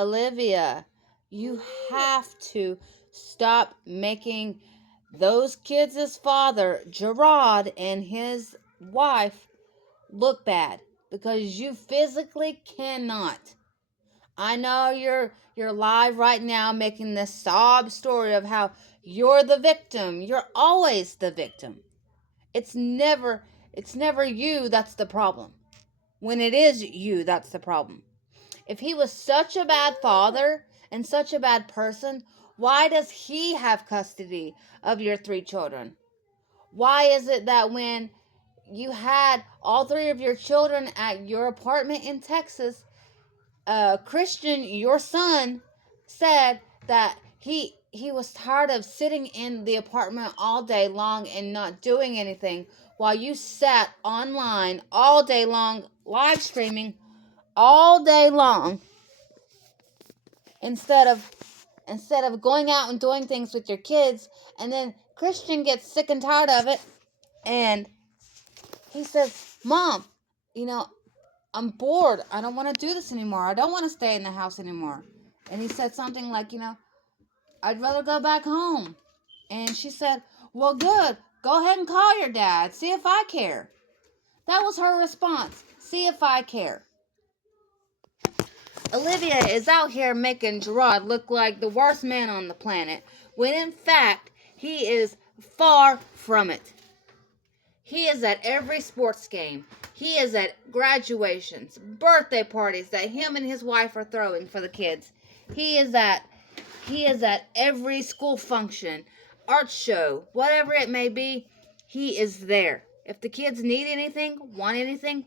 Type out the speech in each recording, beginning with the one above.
Olivia, you have to stop making those kids' father, Gerard, and his wife look bad, because you physically cannot. I know you're live right now making this sob story of how you're the victim. You're always the victim. It's never it's never you that's the problem. When it is you that's the problem. If he was such a bad father and such a bad person, why does he have custody of your 3 children? Why is it that when you had all 3 of your children at your apartment in Texas, Christian, your son, said that he was tired of sitting in the apartment all day long and not doing anything, while you sat online all day long, live streaming all day long, instead of going out and doing things with your kids. And then Christian gets sick and tired of it, and he says, "Mom, you know, I'm bored. I don't want to do this anymore. I don't want to stay in the house anymore." And he said something like, "I'd rather go back home." And she said, "Well, good. Go ahead and call your dad. See if I care." That was her response. See if I care. Olivia is out here making Gerard look like the worst man on the planet, when in fact, he is far from it. He is at every sports game. He is at graduations, birthday parties that him and his wife are throwing for the kids. He is at every school function, art show, whatever it may be. He is there. If the kids need anything, want anything,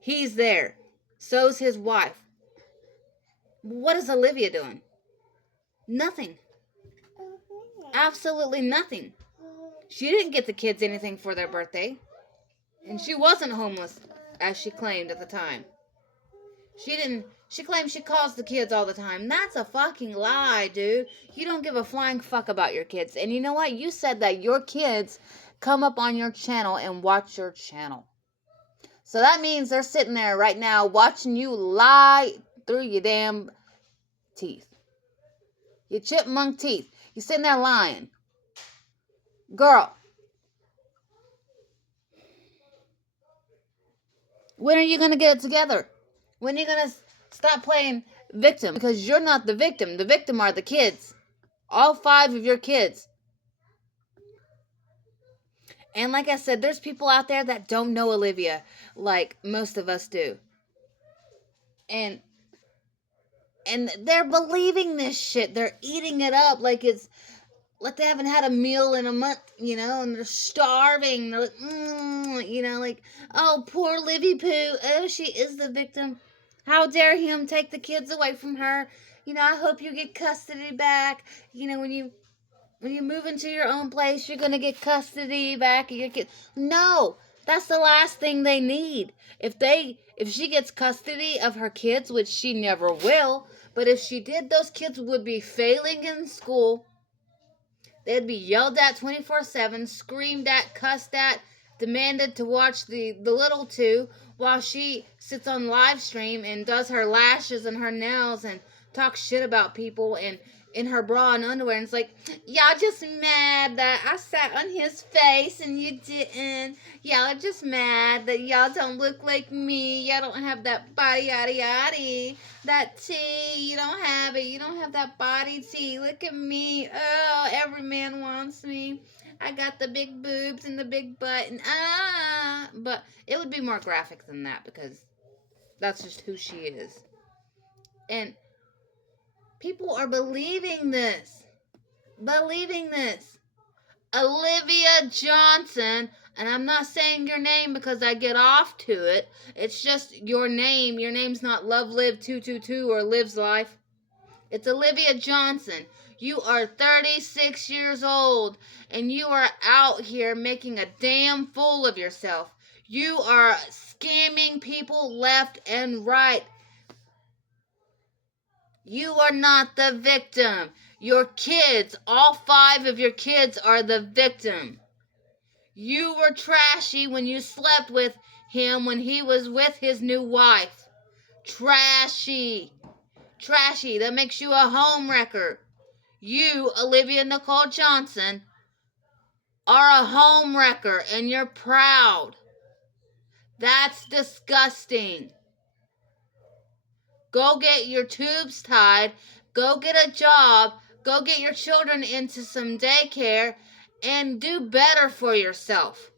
he's there. So's his wife. What is Olivia doing? Nothing. Absolutely nothing. She didn't get the kids anything for their birthday. And she wasn't homeless, as she claimed at the time. She claims she calls the kids all the time. That's a fucking lie, dude. You don't give a flying fuck about your kids. And you know what? You said that your kids come up on your channel and watch your channel. So that means they're sitting there right now watching you lie through your damn teeth. Your chipmunk teeth. You're sitting there lying. Girl. When are you going to get it together? When are you going to stop playing victim? Because you're not the victim. The victim are the kids. All 5 of your kids. And like I said, there's people out there that don't know Olivia like most of us do. And they're believing this shit. They're eating it up like they haven't had a meal in a month, and they're starving. They're like, oh, poor Livy Poo. Oh, she is the victim. How dare him take the kids away from her? I hope you get custody back. When you move into your own place, you're going to get custody back of your kids. No, that's the last thing they need. If she gets custody of her kids, which she never will, but if she did, those kids would be failing in school. They'd be yelled at 24/7, screamed at, cussed at, demanded to watch the little two while she sits on live stream and does her lashes and her nails and talks shit about people and in her bra and underwear. And it's like, y'all just mad that I sat on his face and you didn't. Y'all are just mad that y'all don't look like me. Y'all don't have that body, yada, yada. That T, you don't have it. You don't have that body T. Look at me. Oh, every man wants me. I got the big boobs and the big butt and But it would be more graphic than that because that's just who she is. And people are believing this. Olivia Johnson, and I'm not saying your name because I get off to it. It's just your name. Your name's not Love Live 222 or Lives Life. It's Olivia Johnson. You are 36 years old, and you are out here making a damn fool of yourself. You are scamming people left and right. You are not the victim. Your kids, all 5 of your kids are the victim. You were trashy when you slept with him when he was with his new wife. Trashy. trashy, that makes you a home wrecker. You, Olivia Nicole Johnson, are a home wrecker and you're proud. That's disgusting. Go get your tubes tied. Go get a job. Go get your children into some daycare and do better for yourself.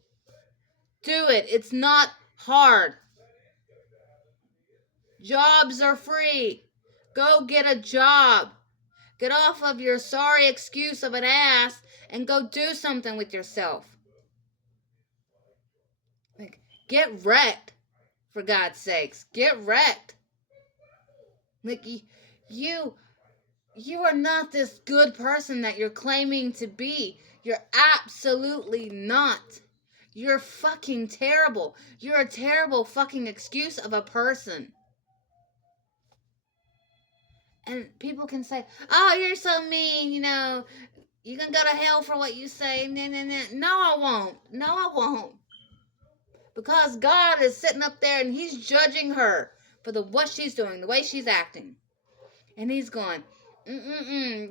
Do it. It's not hard. Jobs are free. Go get a job. Get off of your sorry excuse of an ass and go do something with yourself. Like, get wrecked, for God's sakes. Get wrecked. Like, you are not this good person that you're claiming to be. You're absolutely not. You're fucking terrible. You're a terrible fucking excuse of a person. And people can say, oh, you're so mean, you can go to hell for what you say. Nah, nah, nah. No, I won't. No, I won't. Because God is sitting up there and he's judging her for what she's doing, the way she's acting. And he's going,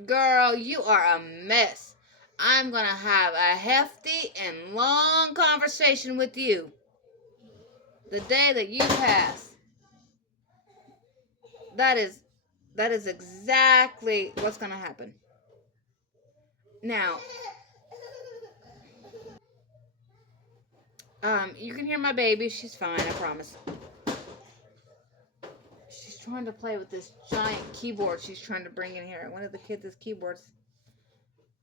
girl, you are a mess. I'm going to have a hefty and long conversation with you the day that you pass. That is exactly what's going to happen. Now, you can hear my baby. She's fine, I promise. She's trying to play with this giant keyboard she's trying to bring in here. One of the kids' keyboards.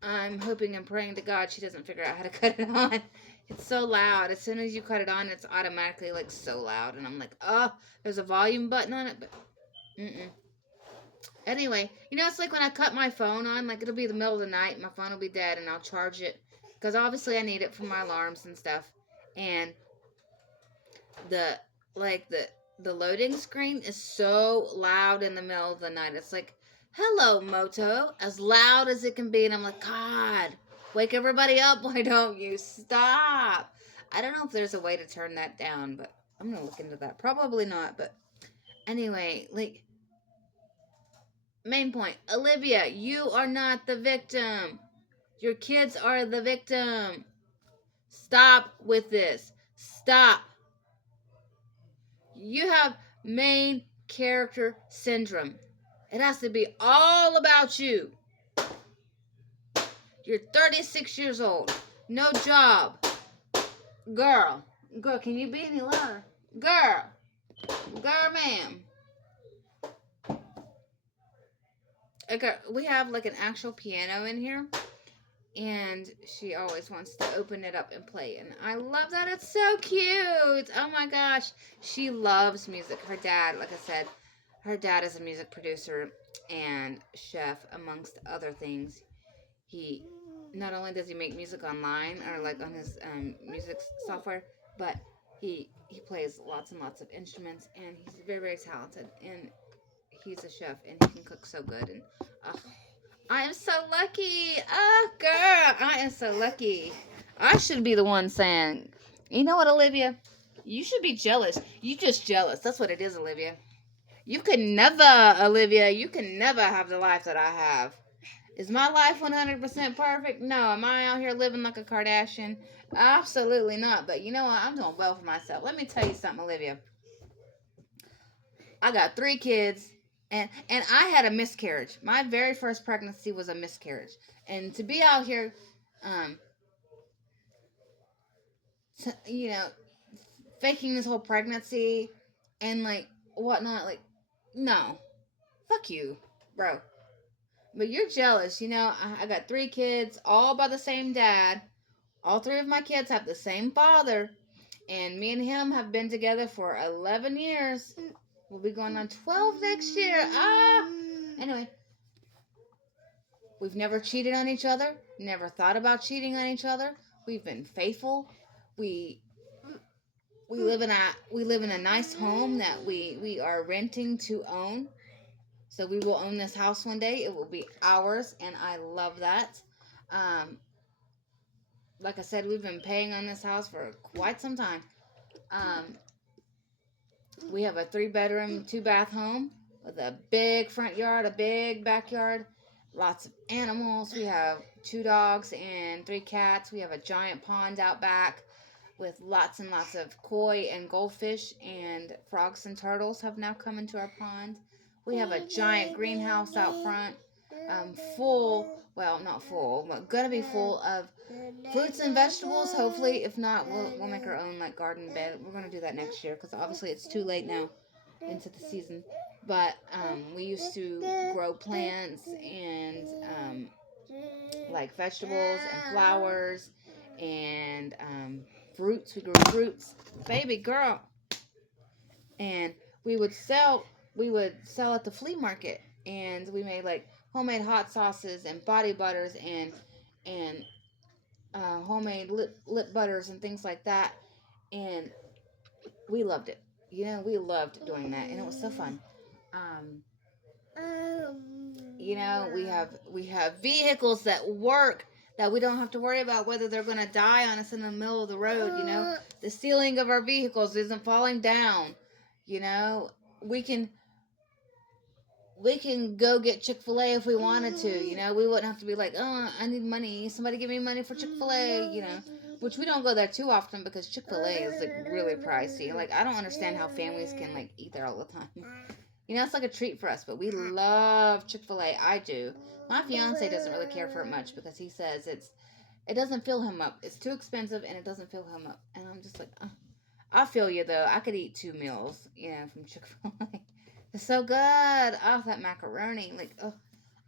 I'm hoping and praying to God she doesn't figure out how to cut it on. It's so loud. As soon as you cut it on, it's automatically like so loud. And I'm like, oh, there's a volume button on it, but Anyway, it's like when I cut my phone on, like it'll be the middle of the night, my phone will be dead, and I'll charge it because obviously I need it for my alarms and stuff. And the like the loading screen is so loud in the middle of the night. It's like, hello, Moto, as loud as it can be. And I'm like, God, wake everybody up. Why don't you stop? I don't know if there's a way to turn that down, but I'm going to look into that. Probably not, but anyway, like, main point. Olivia, you are not the victim. Your kids are the victim. Stop with this. Stop. You have main character syndrome. It has to be all about you. You're 36 years old. No job. Girl, can you be any louder? Girl, ma'am. Okay, we have like an actual piano in here. And she always wants to open it up and play. And I love that. It's so cute. Oh my gosh. She loves music. Her dad, like I said, her dad is a music producer and chef, amongst other things. He not only does he make music online or like on his music software, but he plays lots and lots of instruments, and he's very, very talented. And he's a chef, and he can cook so good. And I am so lucky. Oh, girl, I am so lucky. I should be the one saying, you know what, Olivia? You should be jealous. You just jealous. That's what it is, Olivia. You can never, Olivia, you can never have the life that I have. Is my life 100% perfect? No. Am I out here living like a Kardashian? Absolutely not. But you know what? I'm doing well for myself. Let me tell you something, Olivia. I got 3 kids. And I had a miscarriage. My very first pregnancy was a miscarriage. And to be out here, faking this whole pregnancy and like whatnot, like, no, fuck you, bro. But you're jealous, I got 3 kids, all by the same dad. All 3 of my kids have the same father, and me and him have been together for 11 years. We'll be going on 12 next year. Anyway, we've never cheated on each other. Never thought about cheating on each other. We've been faithful. We live in a nice home that we are renting to own. So we will own this house one day. It will be ours, and I love that. Like I said, we've been paying on this house for quite some time. We have a 3-bedroom, 2-bath home. with a big front yard, a big backyard, lots of animals. We have 2 dogs and 3 cats. We have a giant pond out back with lots and lots of koi and goldfish, and frogs and turtles have now come into our pond. We have a giant greenhouse out front, full, well, not full, but gonna be full of fruits and vegetables. Hopefully, if not, we'll make our own like garden bed. We're gonna do that next year because obviously it's too late now into the season. But we used to grow plants and like vegetables and flowers and fruits. We grew fruits, baby girl, and we would sell. We would sell at the flea market, and we made like homemade hot sauces and body butters and homemade lip butters and things like that. And we loved it. We loved doing that, and it was so fun. Um, we have vehicles that work, that we don't have to worry about whether they're going to die on us in the middle of the road. The ceiling of our vehicles isn't falling down. You know, we can we can go get Chick-fil-A if we wanted to. We wouldn't have to be like, oh, I need money. Somebody give me money for Chick-fil-A. Which we don't go there too often because Chick-fil-A is like really pricey. Like, I don't understand how families can like eat there all the time. It's like a treat for us, but we love Chick-fil-A. I do. My fiance doesn't really care for it much because he says it doesn't fill him up. It's too expensive and it doesn't fill him up. And I'm just like, I feel you though. I could eat 2 meals, from Chick-fil-A. It's so good. Oh, that macaroni. Like, oh,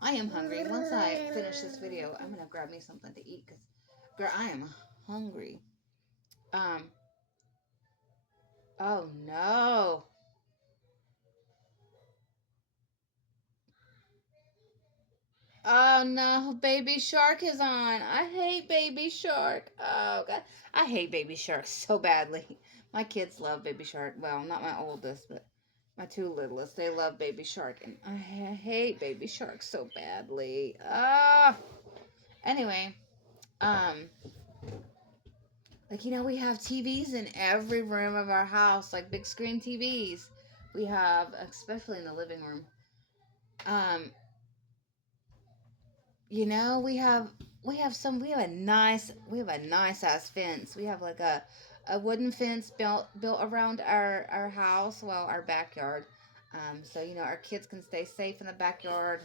I am hungry. Once I finish this video, I'm gonna grab me something to eat because, girl, I am hungry. Um. Oh no. Oh no, Baby Shark is on. I hate Baby Shark. Oh god. I hate Baby Shark so badly. My kids love Baby Shark. Well, not my oldest, but my 2 littlest. They love Baby Shark, and I hate Baby Shark so badly. Anyway, um we have TVs in every room of our house, like big screen TVs. We have, especially in the living room. Um we have a nice ass fence. We have like a wooden fence built around our house, well, our backyard. So our kids can stay safe in the backyard,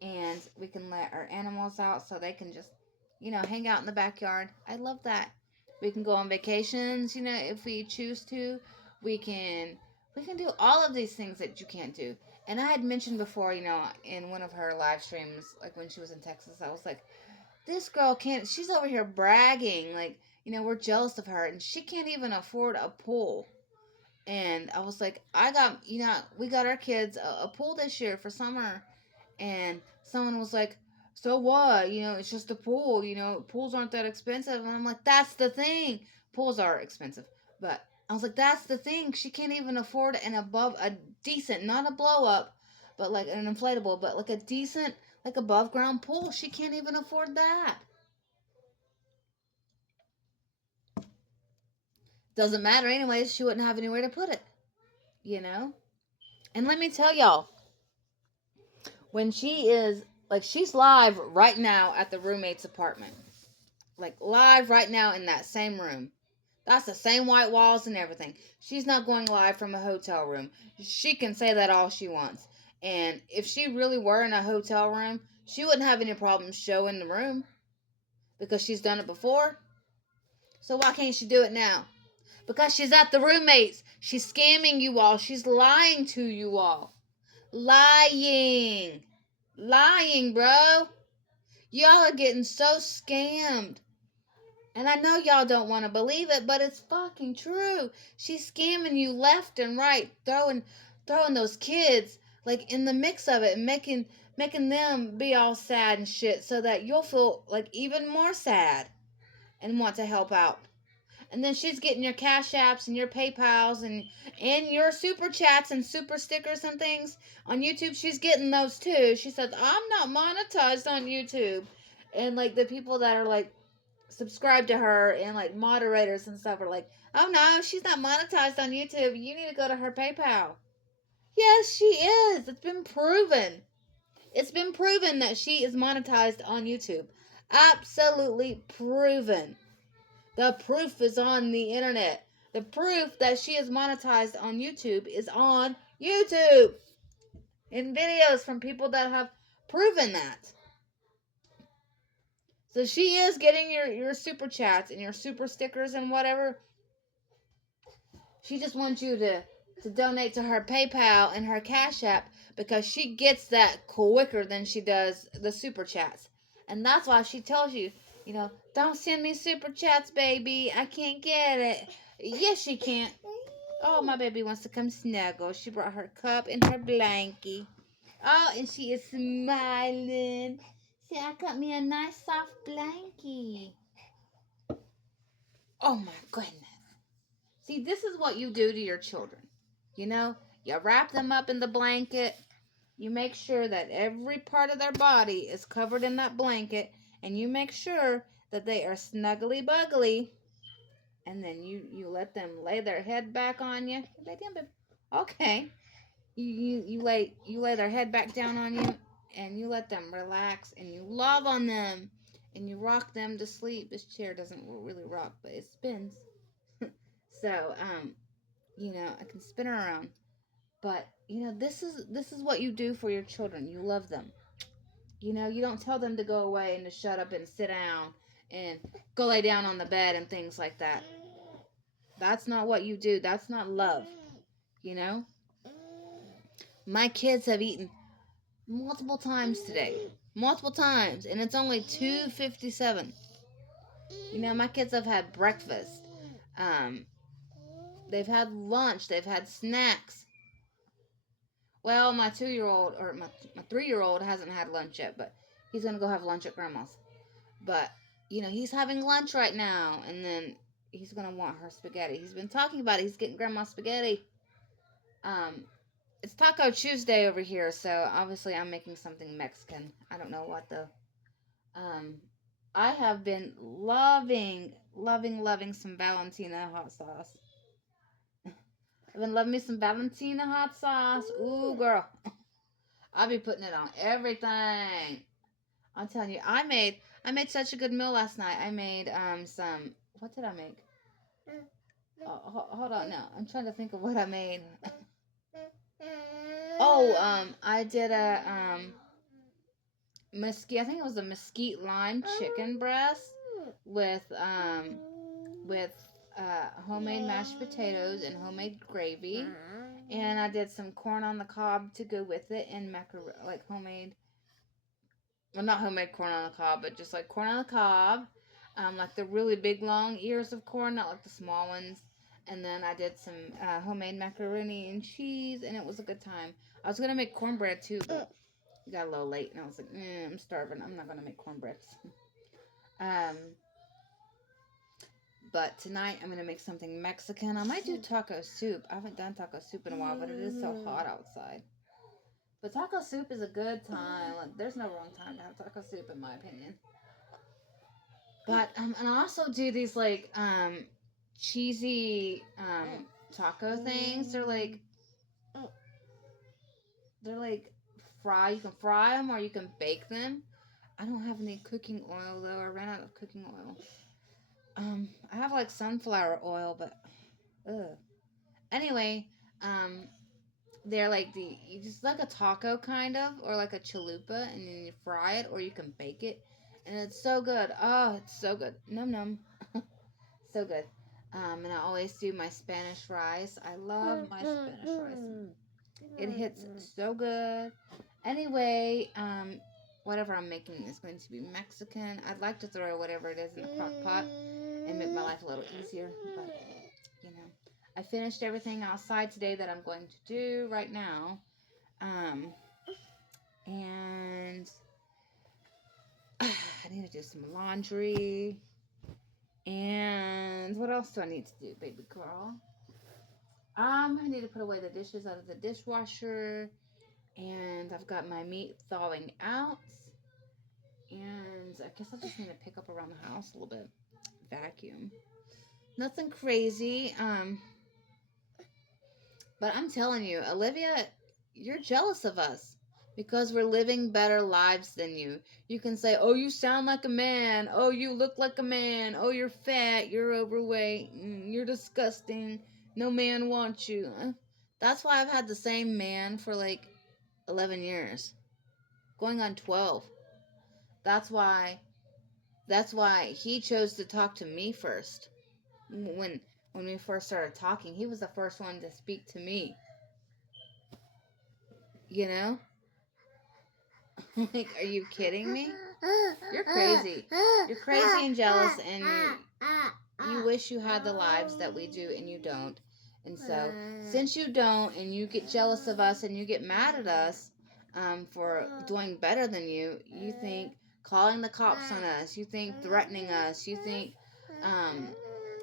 and we can let our animals out so they can just hang out in the backyard. I love that. We can go on vacations, if we choose to. We can do all of these things that you can't do. And I had mentioned before, in one of her live streams, like when she was in Texas, I was like, this girl can't, she's over here bragging, like, we're jealous of her, and she can't even afford a pool. And I was like, we got our kids a pool this year for summer. And someone was like, so what? It's just a pool. Pools aren't that expensive. And I'm like, that's the thing. Pools are expensive. But I was like, that's the thing. She can't even afford a decent, not a blow up, but like an inflatable, but like a decent, like above ground pool. She can't even afford that. Doesn't matter anyways. She wouldn't have anywhere to put it, you know? And let me tell y'all, when she's live right now at the roommate's apartment. Like live right now in that same room. That's the same white walls and everything. She's not going live from a hotel room. She can say that all she wants. And if she really were in a hotel room, she wouldn't have any problem showing the room because she's done it before. So why can't she do it now? Because she's at the roommates. She's scamming you all. She's lying to you all. Lying. Lying, bro. Y'all are getting so scammed. And I know y'all don't want to believe it, but it's fucking true. She's scamming you left and right, throwing those kids like in the mix of it, and making them be all sad and shit, so that you'll feel like even more sad and want to help out. And then she's getting your cash apps and your PayPals and your super chats and super stickers and things on YouTube. She's getting those too. She says, I'm not monetized on YouTube. And like the people that are like subscribe to her and like moderators and stuff are like, oh no, she's not monetized on YouTube. You need to go to her PayPal. Yes, she is. It's been proven. It's been proven that she is monetized on YouTube. Absolutely proven. The proof is on the internet. The proof that she is monetized on YouTube is on YouTube. In videos from people that have proven that. So she is getting your super chats and your super stickers and whatever. She just wants you to donate to her PayPal and her Cash App because she gets that quicker than she does the super chats. And that's why she tells you, don't send me super chats, baby. I can't get it. Yes, she can't. Oh, my baby wants to come snuggle. She brought her cup and her blankie. Oh, and she is smiling. See, I got me a nice soft blankie. Oh my goodness. See, this is what you do to your children. You wrap them up in the blanket. You make sure that every part of their body is covered in that blanket. And you make sure that they are snuggly buggly. And then you let them lay their head back on you. Lay down, baby. Okay. You lay their head back down on you, and you let them relax, and you love on them, and you rock them to sleep. This chair doesn't really rock, but it spins. So I can spin her around. But this is what you do for your children. You love them. You don't tell them to go away and to shut up and sit down and go lay down on the bed and things like that. That's not what you do. That's not love. You know? My kids have eaten multiple times today. Multiple times. And it's only 2:57. My kids have had breakfast. Um, they've had lunch. They've had snacks. Well, my 2-year-old or my 3-year-old hasn't had lunch yet, but he's going to go have lunch at grandma's. But, he's having lunch right now. And then he's going to want her spaghetti. He's been talking about it. He's getting grandma's spaghetti. It's Taco Tuesday over here, so obviously I'm making something Mexican. I don't know what though. Um, I have been loving, loving, loving some Valentina hot sauce. I've been loving me some Valentina hot sauce. Ooh, girl, I'll be putting it on everything. I'm telling you, I made such a good meal last night. I made some. What did I make? Hold on, now I'm trying to think of what I made. Oh, I did a mesquite. I think it was a mesquite lime chicken breast with homemade mashed potatoes and homemade gravy, and I did some corn on the cob to go with it, and macaroni, like homemade. Well, not homemade corn on the cob, but just like corn on the cob, like the really big long ears of corn, not like the small ones. And then I did some homemade macaroni and cheese, and it was a good time. I was gonna make cornbread too, but it got a little late, and I was like, I'm starving. I'm not gonna make cornbread. um, but tonight I'm gonna make something Mexican. I might do taco soup. I haven't done taco soup in a while, but it is so hot outside. But taco soup is a good time. Like, there's no wrong time to have taco soup, in my opinion. But and I also do these like cheesy taco things. They're like fry. You can fry them or you can bake them. I don't have any cooking oil though. I ran out of cooking oil. I have like sunflower oil, but ugh. Anyway, um, they're like you just like a taco kind of, or like a chalupa, and then you fry it, or you can bake it, and it's so good. Oh, it's so good. Num num, so good. And I always do my Spanish rice. I love my Spanish rice. It hits so good. Anyway, whatever I'm making is going to be Mexican. I'd like to throw whatever it is in the crock pot and make my life a little easier, but you know, I finished everything outside today that I'm going to do right now. Um, and I need to do some laundry. And what else do I need to do, baby girl? I need to put away the dishes out of the dishwasher. And I've got my meat thawing out. And I guess I just need to pick up around the house a little bit. Vacuum. Nothing crazy. But I'm telling you, Olivia you're jealous of us because we're living better lives than you. You can say, oh, you sound like a man. Oh, you look like a man. Oh, you're fat. You're overweight. You're disgusting. No man wants you. That's why I've had the same man for like 11 years, going on 12. That's why. That's why he chose to talk to me first. When we first started talking, he was the first one to speak to me. You know? Like, are you kidding me? You're crazy. You're crazy and jealous, and you wish you had the lives that we do, and you don't. And so, since you don't, and you get jealous of us, and you get mad at us for doing better than you, you think calling the cops on us, you think threatening us, you think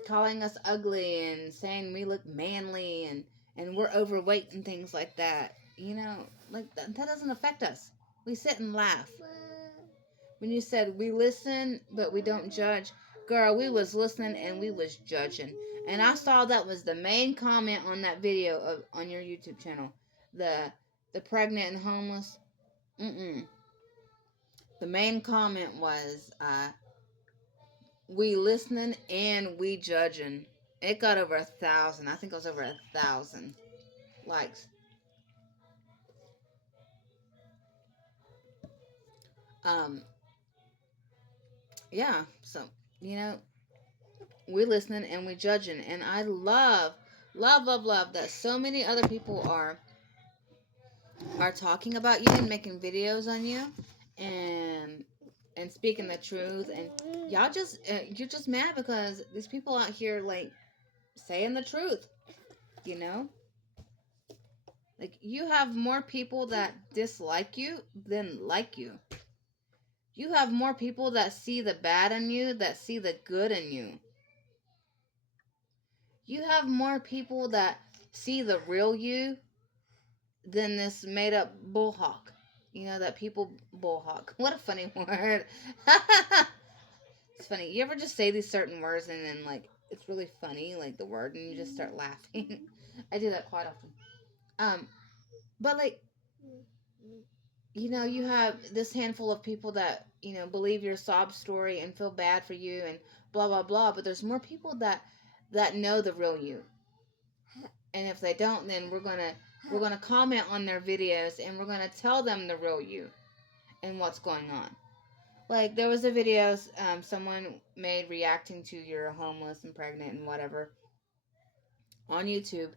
calling us ugly and saying we look manly and we're overweight and things like that. You know, like that doesn't affect us. We sit and laugh. When you said we listen but we don't judge, girl, we was listening and we was judging. And I saw that was the main comment on that video on your YouTube channel. The pregnant and homeless. The main comment was we listening and we judging. It got over 1,000. I think it was over 1,000 likes. Um, yeah. So you know, we're listening and we're judging, and I love that so many other people are talking about you and making videos on you, and speaking the truth, and y'all just you're just mad because these people out here like saying the truth, you know. Like, you have more people that dislike you than like you. You have more people that see the bad in you that see the good in you. You have more people that see the real you than this made up bullhawk. You know, that people bullhawk. What a funny word. It's funny. You ever just say these certain words and then, like, it's really funny, like the word, and you just start laughing? I do that quite often. But, like, you know, you have this handful of people that, you know, believe your sob story and feel bad for you and blah, blah, blah. But there's more people that know the real you. And if they don't, then we're gonna comment on their videos and we're gonna tell them the real you and what's going on. Like, there was a video someone made reacting to you're homeless and pregnant and whatever on YouTube,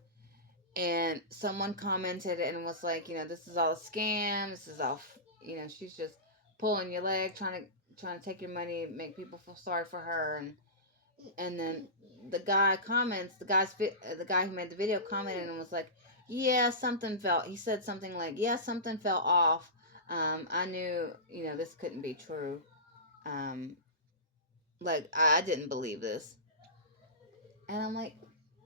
and someone commented and was like, you know, this is all a scam. This is all, you know, she's just pulling your leg, trying to take your money, make people feel sorry for her, and then the guy comments, the guy who made the video commented and was like, yeah, something felt. He said something like, yeah, something fell off. I knew, you know, this couldn't be true. Like, I didn't believe this. And I'm like,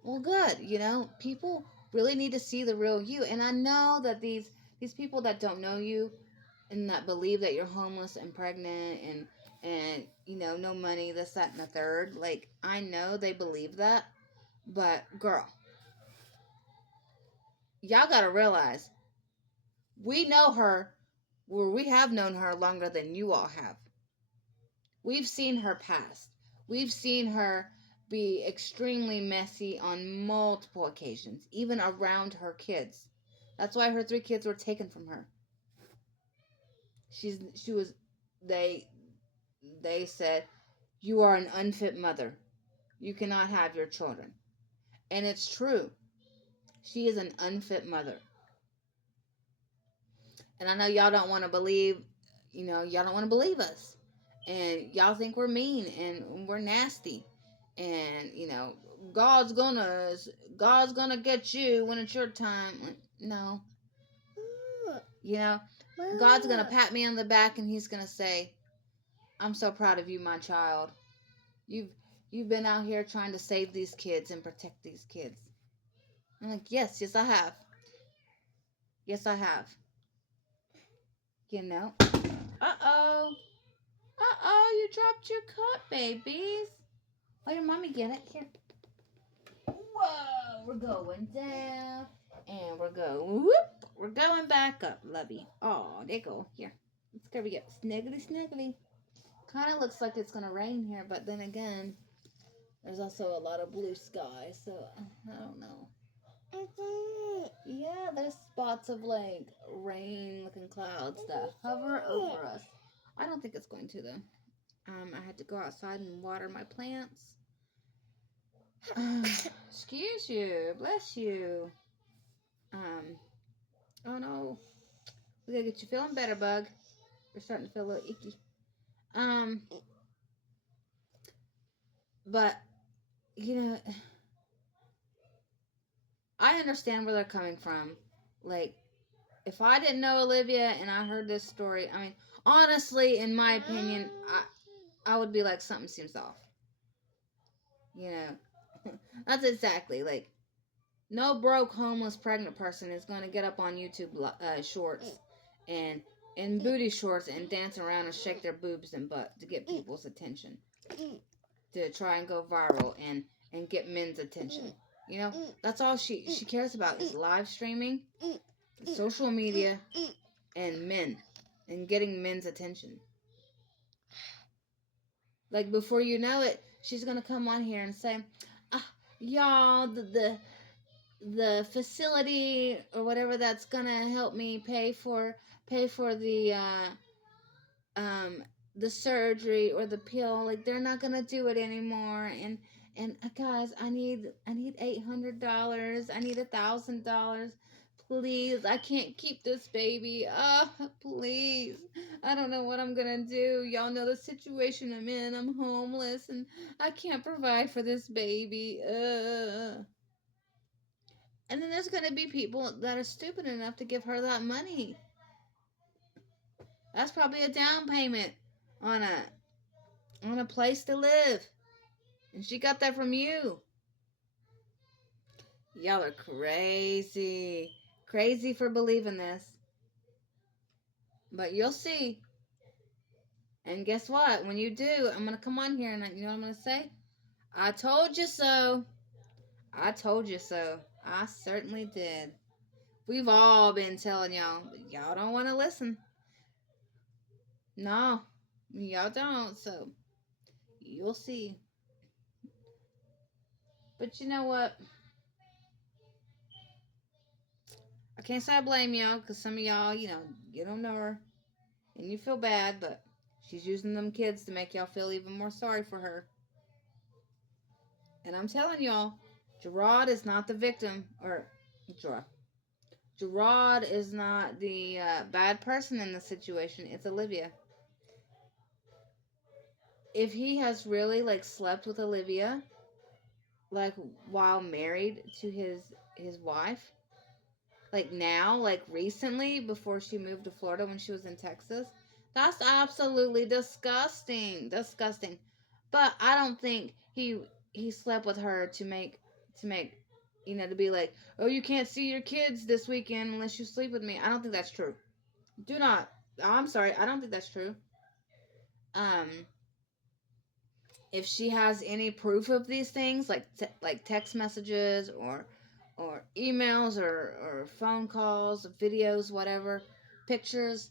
well, good. You know, people really need to see the real you. And I know that these people that don't know you and that believe that you're homeless and pregnant and you know, no money, this, that, and the third. Like, I know they believe that, but girl, y'all gotta realize we know her, where we have known her longer than you all have. We've seen her past. We've seen her be extremely messy on multiple occasions, even around her kids. That's why her 3 kids were taken from her. She was they they said, you are an unfit mother. You cannot have your children. And it's true. She is an unfit mother. And I know y'all don't want to believe, you know, y'all don't want to believe us. And y'all think we're mean and we're nasty. And, you know, God's gonna get you when it's your time. Like, no. You know, God's gonna pat me on the back and he's gonna say, I'm so proud of you, my child. You've you've been out here trying to save these kids and protect these kids. I'm like, yes, I have. Yes, I have. You know. Uh-oh. Uh-oh, you dropped your cup, babies. Oh, your mommy get it. Here. Whoa, we're going down. And we're going whoop. We're going back up, Lovey. Oh, there you go. Here. Let's go. We get sniggly, sniggly. Kind of looks like it's going to rain here, but then again, there's also a lot of blue sky, so I don't know. Yeah, there's spots of like rain looking clouds that hover over us. I don't think it's going to though. I had to go outside and water my plants. Excuse you, bless you. Oh no, we gotta get you feeling better, bug. We're starting to feel a little icky. Um, but you know, I understand where they're coming from. Like, if I didn't know Olivia and I heard this story, I mean, honestly, in my opinion, I would be like, something seems off. You know, that's exactly like no broke homeless pregnant person is going to get up on YouTube shorts and in booty shorts and dance around and shake their boobs and butt to get people's attention, to try and go viral and get men's attention. You know, that's all she cares about is live streaming, social media, and men, and getting men's attention. Like, before you know it, she's gonna come on here and say, y'all, the facility or whatever that's gonna help me pay for um the surgery or the pill, like, they're not gonna do it anymore. And guys, I need $800. I need $1,000. Please, I can't keep this baby. Please. I don't know what I'm gonna do. Y'all know the situation I'm in. I'm homeless and I can't provide for this baby. And then there's gonna be people that are stupid enough to give her that money. That's probably a down payment on a place to live. And she got that from you. Y'all are crazy. Crazy for believing this. But you'll see. And guess what? When you do, I'm going to come on here and you know what I'm going to say? I told you so. I told you so. I certainly did. We've all been telling y'all, but y'all don't want to listen. No, y'all don't. So you'll see. But you know what? I can't say I blame y'all, because some of y'all, you don't know her and you feel bad, but she's using them kids to make y'all feel even more sorry for her. And I'm telling y'all, Gerard is not the victim, or Gerard is not the bad person in the situation. It's Olivia. If he has really like slept with Olivia, like while married to his wife, like now, like recently, before she moved to Florida when she was in Texas, that's absolutely disgusting. Disgusting. But I don't think he slept with her to make to be like, oh, you can't see your kids this weekend unless you sleep with me. I don't think that's true. Do not. I'm sorry. I don't think that's true. Um, if she has any proof of these things, like text messages or emails or phone calls, videos, whatever, pictures,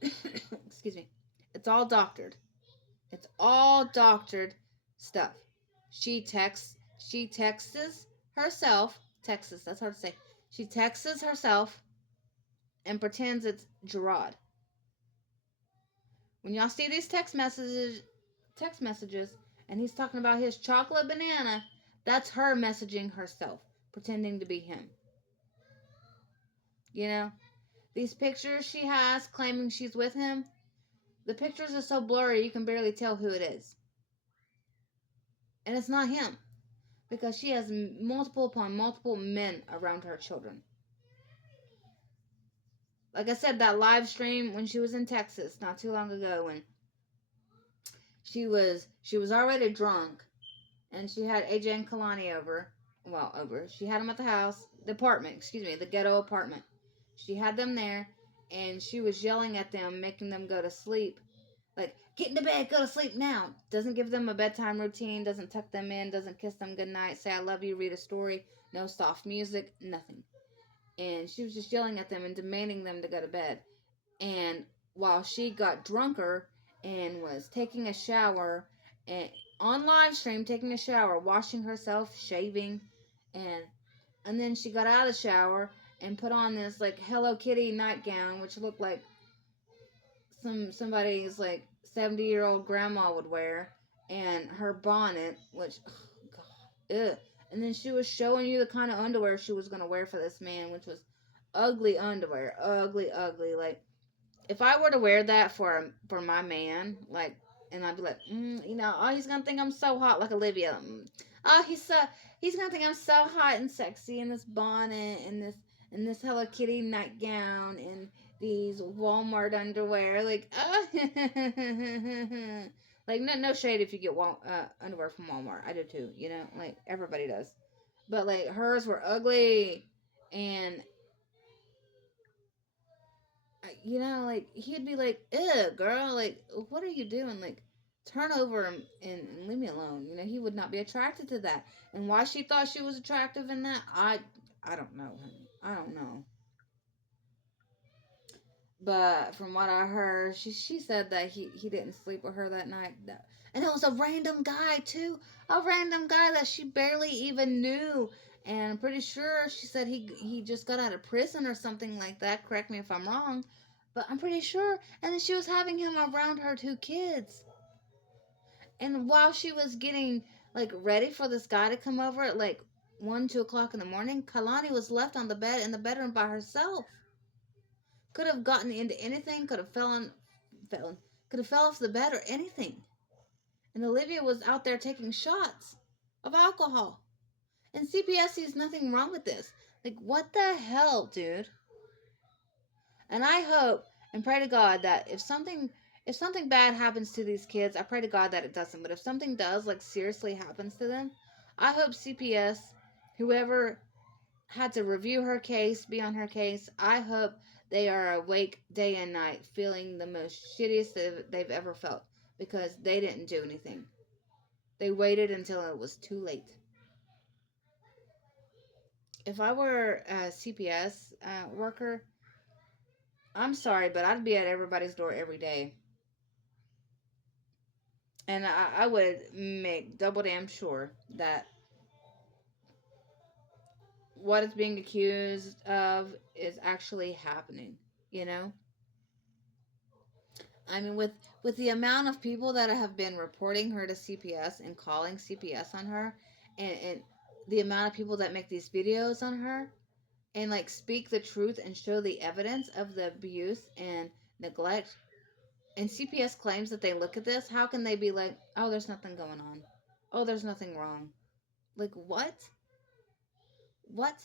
excuse me, it's all doctored. It's all doctored stuff. She texts herself. Texts, that's hard to say. She texts herself and pretends it's Gerard. When y'all see these text messages, and he's talking about his chocolate banana, that's her messaging herself, pretending to be him. You know? These pictures she has claiming she's with him, the pictures are so blurry you can barely tell who it is. And it's not him, because she has multiple upon multiple men around her children. Like I said, that live stream when she was in Texas not too long ago, when she was already drunk, and she had AJ and Kalani over. Well, over. She had them at the house, the apartment, excuse me, the ghetto apartment. She had them there, and she was yelling at them, making them go to sleep. Like, get into bed, go to sleep now. Doesn't give them a bedtime routine, doesn't tuck them in, doesn't kiss them goodnight, say I love you, read a story, no soft music, nothing. and she was just yelling at them and demanding them to go to bed. And while she got drunker and was taking a shower and on live stream taking a shower, washing herself, shaving, and and then she got out of the shower and put on this like Hello Kitty nightgown, which looked like somebody's like 70-year-old grandma would wear, and her bonnet, which oh god, ugh. And then she was showing you the kind of underwear she was gonna wear for this man, which was ugly underwear, ugly, ugly. Like if I were to wear that for my man, like, and I'd be like, oh, he's gonna think I'm so hot, like Olivia. Oh, he's gonna think I'm so hot and sexy in this bonnet and this Hello Kitty nightgown and these Walmart underwear, like, like no shade if you get underwear from Walmart. I do too, like everybody does, but like hers were ugly, and like he'd be like, "Ew, girl, like, what are you doing? Like, turn over and leave me alone." He would not be attracted to that. And why she thought she was attractive in that, I don't know, honey. I don't know. But from what I heard, she said that he didn't sleep with her that night. And it was a random guy too, a random guy that she barely even knew. And I'm pretty sure she said he just got out of prison or something like that. Correct me if I'm wrong, but I'm pretty sure. And then she was having him around her two kids. And while she was getting like ready for this guy to come over at like 1, 2 o'clock in the morning, Kalani was left on the bed in the bedroom by herself. Could have gotten into anything, could have fell could have fell off the bed or anything. And Olivia was out there taking shots of alcohol. And CPS sees nothing wrong with this. Like, what the hell, dude? And I hope and pray to God that if something bad happens to these kids, I pray to God that it doesn't. But if something does, like seriously happens to them, I hope CPS, whoever had to review her case, be on her case. I hope they are awake day and night, feeling the most shittiest they've ever felt because they didn't do anything. They waited until it was too late. If I were a CPS worker, I'm sorry, but I'd be at everybody's door every day. And I would make double damn sure that what is being accused of is actually happening, you know? I mean, with the amount of people that have been reporting her to CPS and calling CPS on her, and the amount of people that make these videos on her and like speak the truth and show the evidence of the abuse and neglect, and CPS claims that they look at this, how can they be like, oh, there's nothing going on, oh, there's nothing wrong? Like what? What?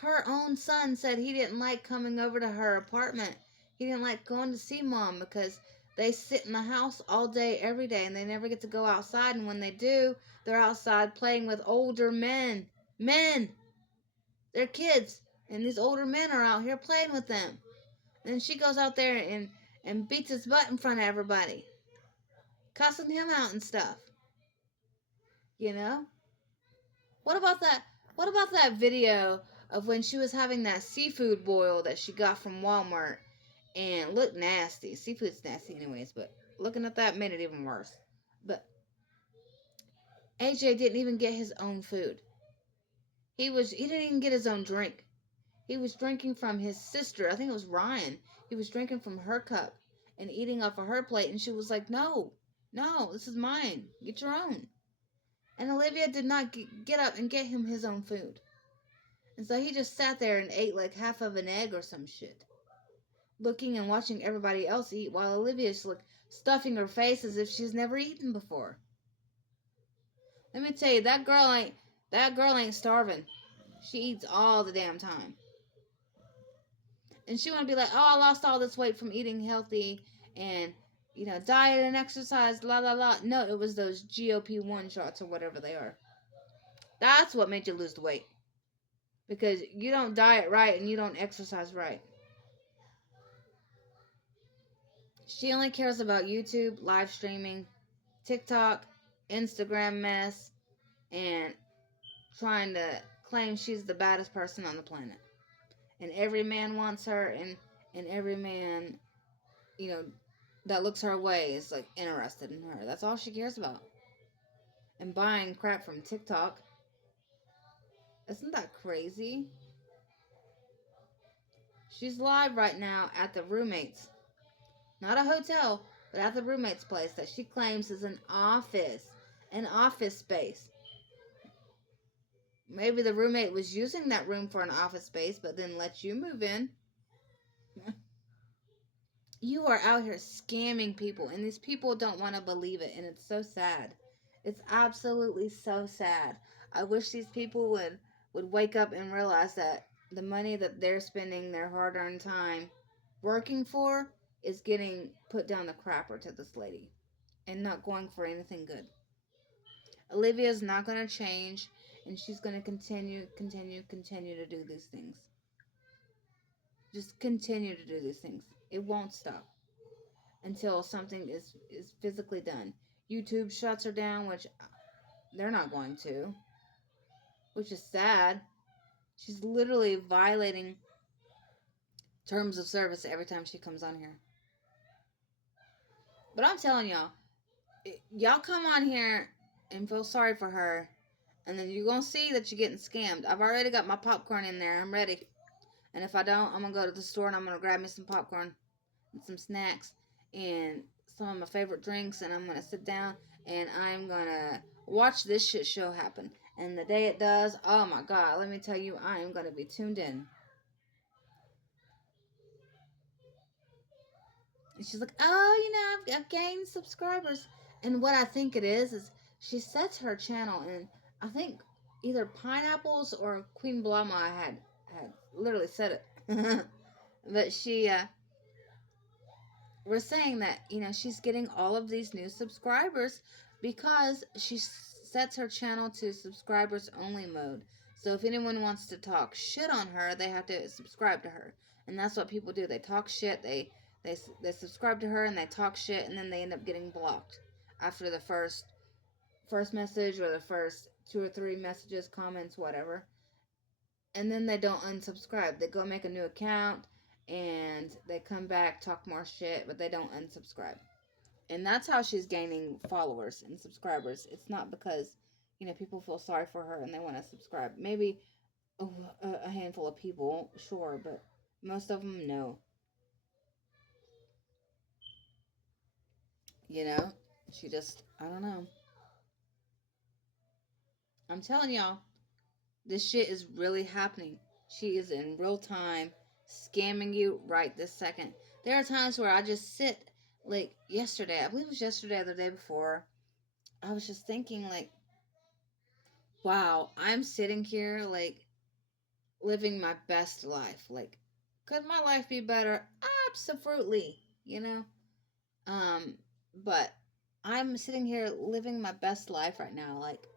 Her own son said he didn't like coming over to her apartment. He didn't like going to see mom because they sit in the house all day, every day, and they never get to go outside. And when they do, they're outside playing with older men. Men! They're kids. And these older men are out here playing with them. And she goes out there and beats his butt in front of everybody, cussing him out and stuff. You know? What about that? What about that video of when she was having that seafood boil that she got from Walmart and looked nasty? Seafood's nasty anyways, but looking at that made it even worse. But AJ didn't even get his own food. He didn't even get his own drink. He was drinking from his sister. I think it was Ryan. He was drinking from her cup and eating off of her plate, and she was like, "No, no, this is mine. Get your own." And Olivia did not get up and get him his own food. And so he just sat there and ate like half of an egg or some shit, looking and watching everybody else eat while Olivia's like stuffing her face as if she's never eaten before. Let me tell you, that girl ain't starving. She eats all the damn time. And she wanna be like, oh, I lost all this weight from eating healthy and diet and exercise, la la la. No, it was those GOP-1 shots or whatever they are. That's what made you lose the weight. Because you don't diet right and you don't exercise right. She only cares about YouTube, live streaming, TikTok, Instagram mess, and trying to claims she's the baddest person on the planet. And every man wants her, and every man, you know, that looks her way is like interested in her. That's all she cares about. And buying crap from TikTok. Isn't that crazy? She's live right now at the roommate's, not a hotel, but at the roommate's place that she claims is an office space. Maybe the roommate was using that room for an office space, but then let you move in. You are out here scamming people, and these people don't want to believe it, and it's so sad. It's absolutely so sad. I wish these people would wake up and realize that the money that they're spending their hard-earned time working for is getting put down the crapper to this lady and not going for anything good. Olivia is not going to change, and she's going to continue to do these things. Just continue to do these things. It won't stop until something is physically done. YouTube shuts her down, which they're not going to, which is sad. She's literally violating terms of service every time she comes on here. But I'm telling y'all, y'all come on here and feel sorry for her, and then you're going to see that you're getting scammed. I've already got my popcorn in there. I'm ready. And if I don't, I'm going to go to the store and I'm going to grab me some popcorn and some snacks and some of my favorite drinks, and I'm going to sit down and I'm going to watch this shit show happen. And the day it does, oh my God, let me tell you, I am going to be tuned in. And she's like, oh, I've gained subscribers. And what I think it is she sets her channel, and I think either Pineapples or Queen Blama had literally said it. But she we're saying that, she's getting all of these new subscribers because she sets her channel to subscribers only mode. So if anyone wants to talk shit on her, they have to subscribe to her. And that's what people do. They talk shit, they subscribe to her and they talk shit, and then they end up getting blocked after the first message or the first 2 or 3 messages, comments, whatever. And then they don't unsubscribe. They go make a new account and they come back, talk more shit, but they don't unsubscribe. And that's how she's gaining followers and subscribers. It's not because, people feel sorry for her and they want to subscribe. Maybe a handful of people, sure, but most of them, no. She just, I don't know. I'm telling y'all, this shit is really happening. She is in real time scamming you right this second. There are times where I just sit, like yesterday, I believe it was yesterday or the day before, I was just thinking, like, wow, I'm sitting here, like, living my best life. Like, could my life be better? Absolutely, But I'm sitting here living my best life right now. Like,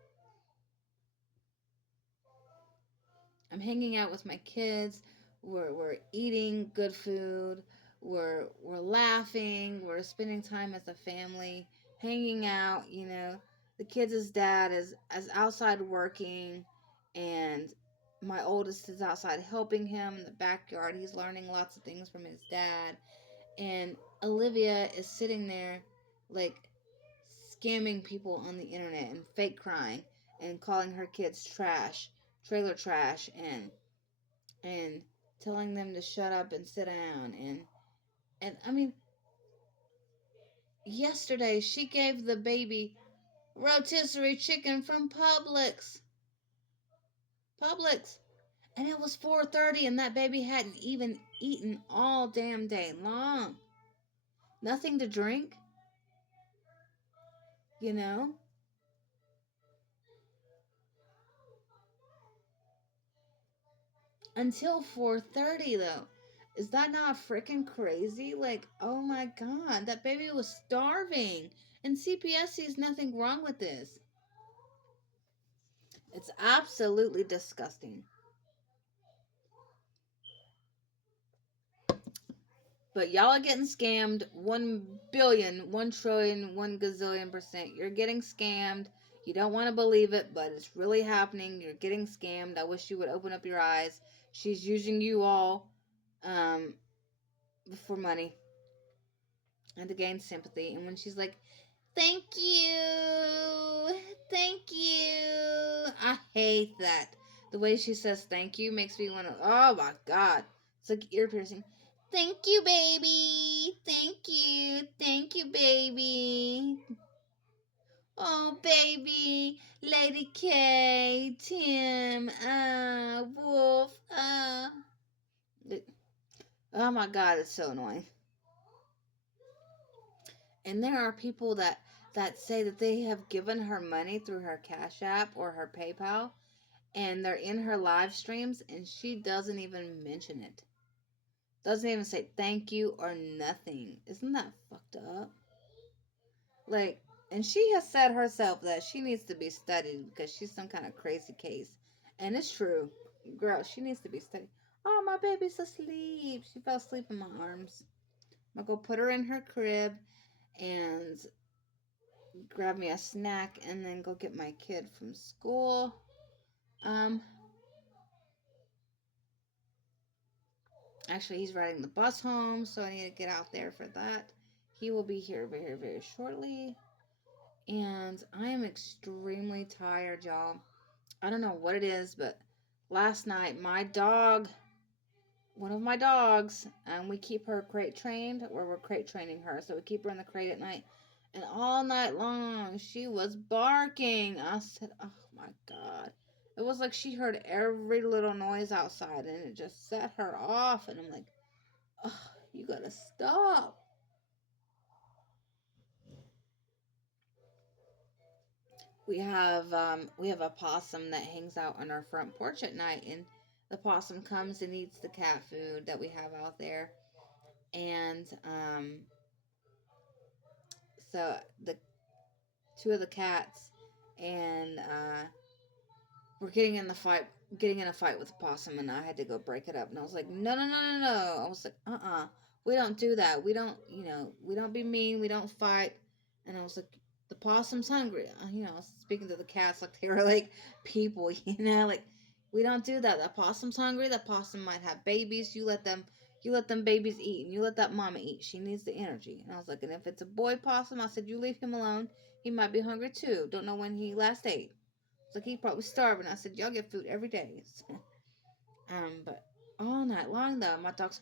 I'm hanging out with my kids. We're eating good food. We're laughing. We're spending time as a family, hanging out. The kids' dad is outside working, and my oldest is outside helping him in the backyard. He's learning lots of things from his dad, and Olivia is sitting there, like, scamming people on the internet and fake crying and calling her kids trash, trailer trash, and telling them to shut up and sit down, and I mean, yesterday she gave the baby rotisserie chicken from Publix, and it was 4:30 and that baby hadn't even eaten all damn day long. Nothing to drink, you know until 4:30 though. Is that not freaking crazy? Like, oh my God, that baby was starving. And CPS sees nothing wrong with this. It's absolutely disgusting. But y'all are getting scammed 1 billion, 1 trillion, 1 gazillion %. You're getting scammed. You don't want to believe it, but it's really happening. You're getting scammed. I wish you would open up your eyes. She's using you all um, for money and to gain sympathy. And when she's like, thank you, thank you, I hate that. The way she says thank you makes me want to, oh my God. It's like ear piercing. Thank you, baby. Thank you, baby. Oh, baby, Lady K, Tim, Wolf, oh my God, it's so annoying. And there are people that say that they have given her money through her Cash App or her PayPal, and they're in her live streams, and she doesn't even mention it. Doesn't even say thank you or nothing. Isn't that fucked up? Like, and she has said herself that she needs to be studied because she's some kind of crazy case. And it's true. Girl, she needs to be studied. Oh, my baby's asleep. She fell asleep in my arms. I'm going to go put her in her crib and grab me a snack and then go get my kid from school. Um, Actually, he's riding the bus home, so I need to get out there for that. He will be here very, very shortly. And I am extremely tired, y'all. I don't know what it is, but last night my dog, one of my dogs, and we keep her crate trained, where we're crate training her. So we keep her in the crate at night. And all night long, she was barking. I said, oh my God. It was like she heard every little noise outside and it just set her off. And I'm like, oh, you gotta stop. We have a possum that hangs out on our front porch at night, and the possum comes and eats the cat food that we have out there. And so the two of the cats and we're getting in a fight with the possum, and I had to go break it up. And I was like, no, no, no, no, no. I was like, we don't do that. We don't, we don't be mean. We don't fight. And I was like, the possum's hungry. Speaking to the cats like they were like people, like we don't do that. The possum's hungry. The possum might have babies. You let them babies eat, and you let that mama eat. She needs the energy. And I was like, and if it's a boy possum, I said, you leave him alone. He might be hungry too. Don't know when he last ate. It's like he probably starving. I said, y'all get food every day. But all night long though, my dog's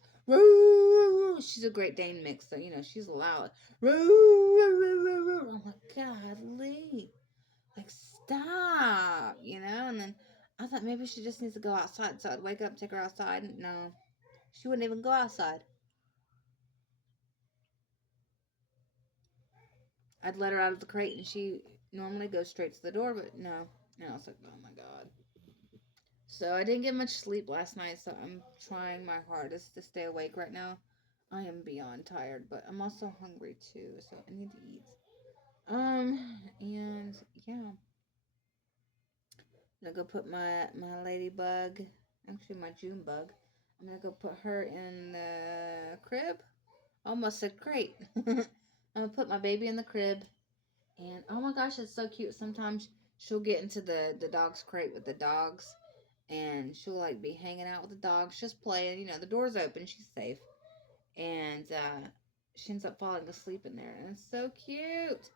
she's a Great Dane mix, so she's loud. I'm like, golly, like stop, and then I thought maybe she just needs to go outside. So I'd wake up, take her outside. No, she wouldn't even go outside. I'd let her out of the crate, and she normally goes straight to the door, but no. And I was like, oh my God. So I didn't get much sleep last night, so I'm trying my hardest to stay awake right now. I am beyond tired, but I'm also hungry too, so I need to eat. And yeah, I'm gonna go put my ladybug, actually my June bug. I'm gonna go put her in the crib. Almost said crate. I'm gonna put my baby in the crib, and oh my gosh, it's so cute. Sometimes she'll get into the dog's crate with the dogs, and she'll like be hanging out with the dogs, just playing. The door's open, she's safe, and she ends up falling asleep in there, and it's so cute.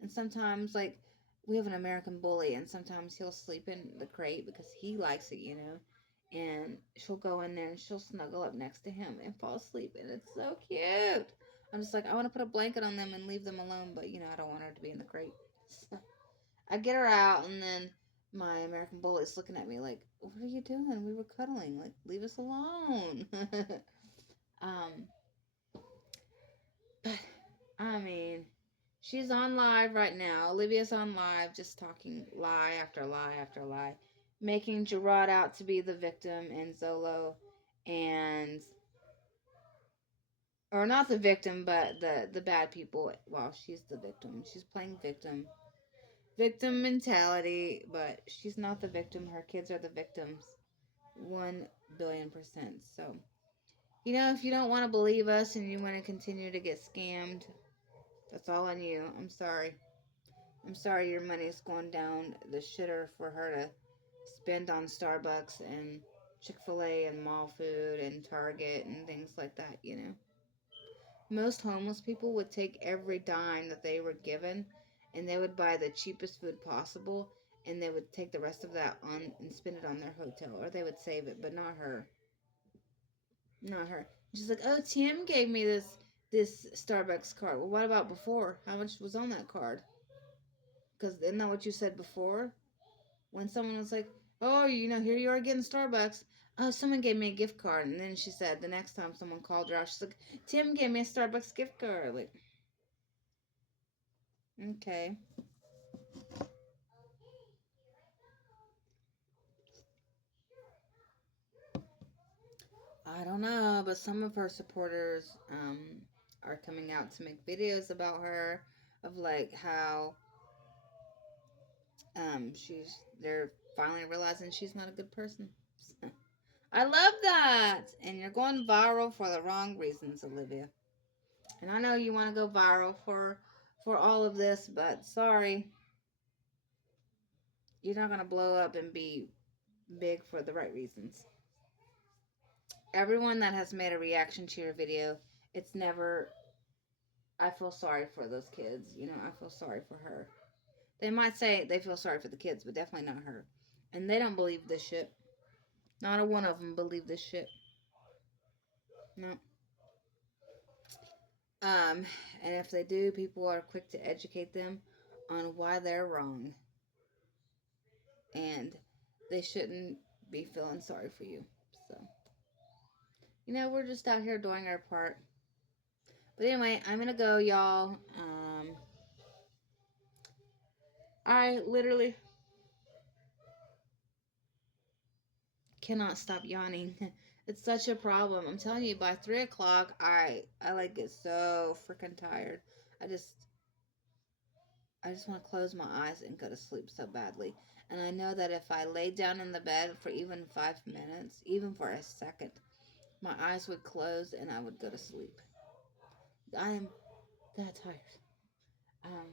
And sometimes like we have an American bully, and sometimes he'll sleep in the crate because he likes it. And she'll go in there and she'll snuggle up next to him and fall asleep, and it's so cute. I'm just like, I want to put a blanket on them and leave them alone, but I don't want her to be in the crate. So I get her out, and then my American bully's looking at me like, "What are you doing? We were cuddling. Like, leave us alone." um, but I mean, she's on live right now. Olivia's on live, just talking lie after lie after lie, making Gerard out to be the victim, and Zolo, and or not the victim, but the bad people. Well, she's the victim. She's playing victim mentality, but she's not the victim. Her kids are the victims. 1 billion%. So, if you don't want to believe us and you want to continue to get scammed, that's all on you. I'm sorry. I'm sorry your money's going down the shitter for her to spend on Starbucks and Chick-fil-A and mall food and Target and things like that, you know. Most homeless people would take every dime that they were given and they would buy the cheapest food possible and they would take the rest of that on and spend it on their hotel or they would save it, but not her. Not her. She's like, "Oh, Tim gave me this Starbucks card." Well, what about before? How much was on that card? Because isn't that what you said before? When someone was like, "Oh, here you are getting Starbucks." Oh, someone gave me a gift card, and then she said the next time someone called her out, she's like, "Tim gave me a Starbucks gift card." Like, okay. I don't know, but some of her supporters are coming out to make videos about her of like how they're finally realizing she's not a good person. I love that. And you're going viral for the wrong reasons, Olivia. And I know you want to go viral for all of this, but sorry, you're not going to blow up and be big for the right reasons. Everyone that has made a reaction to your video, it's never I feel sorry for those kids. I feel sorry for her. They might say they feel sorry for the kids, but definitely not her. And they don't believe this shit. Not a one of them believe this shit. No. Um, and if they do, people are quick to educate them on why they're wrong. And they shouldn't be feeling sorry for you. So, we're just out here doing our part. But anyway, I'm going to go, y'all. I literally cannot stop yawning. It's such a problem. I'm telling you, by 3 o'clock, I like get so freaking tired. I just I just want to close my eyes and go to sleep so badly. And I know that if I lay down in the bed for even 5 minutes, even for a second, my eyes would close and I would go to sleep. I am that tired. Um,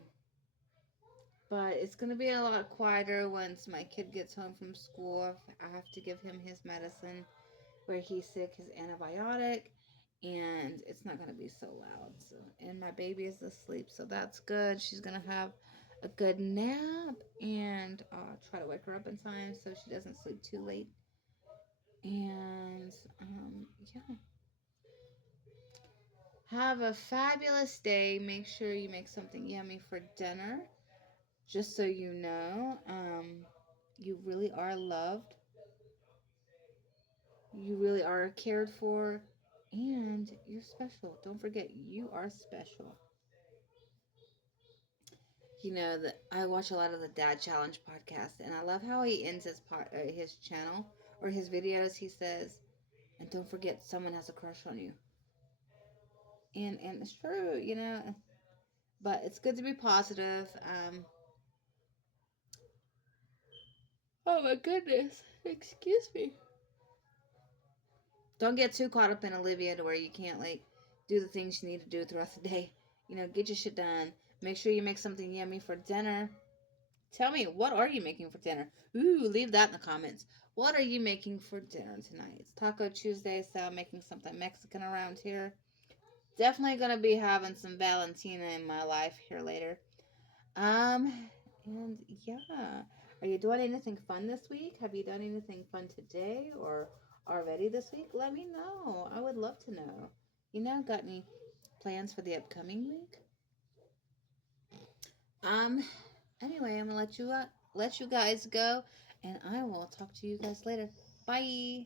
but it's going to be a lot quieter once my kid gets home from school. I have to give him his medicine where he's sick, his antibiotic, and it's not going to be so loud. So, and my baby is asleep, so that's good. She's going to have a good nap, and I'll try to wake her up in time so she doesn't sleep too late. And yeah, have a fabulous day. Make sure you make something yummy for dinner. Just so you know, you really are loved. You really are cared for, and you're special. Don't forget, you are special. That I watch a lot of the Dad Challenge podcast, and I love how he ends his channel or his videos. He says, "And don't forget, someone has a crush on you," and it's true. But it's good to be positive. Oh my goodness, excuse me. Don't get too caught up in Olivia to where you can't like do the things you need to do throughout the day. Get your shit done. Make sure you make something yummy for dinner. Tell me, what are you making for dinner? Ooh, leave that in the comments. What are you making for dinner tonight? It's Taco Tuesday, so I'm making something Mexican around here. Definitely gonna be having some Valentina in my life here later. And yeah. Are you doing anything fun this week? Have you done anything fun today or already this week? Let me know. I would love to know. Got any plans for the upcoming week? Um, anyway, I'm gonna let you guys go, and I will talk to you guys later. Bye.